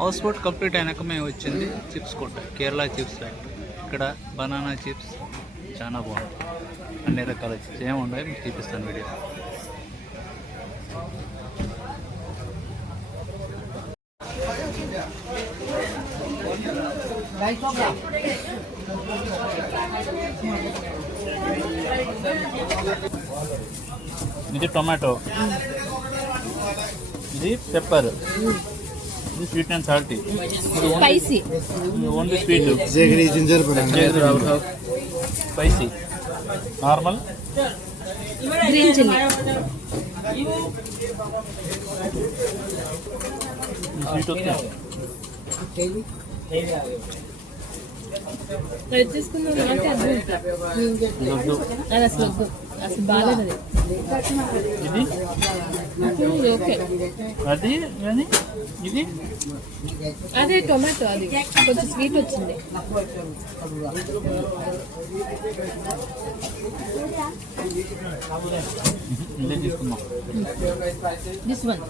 House boat complete అయినాక మేము వచ్చింది చిప్స్ కొట్ట, కేరళ చిప్స్ ఫ్యాక్టరీ. ఇక్కడ బనానా చిప్స్ చాలా బాగుంది. అన్ని రకాల చిప్స్ ఏమున్నాయి మీకు చూపిస్తాను వీడియో. ఇది టొమాటో, ఇది పెప్పర్, ఇది sweet and salty, spicy, only sweet, spicy, normal, green chilli, sweet వస్తుంది. తీసుకున్నాం అంటే అది అసలు అసలు బాగాలేదు. ఇది ఓకే, అది కానీ ఇది అదే టొమాటో, అది కొంచెం స్వీట్ వచ్చింది. ఇదే తీసుకున్నాం. This one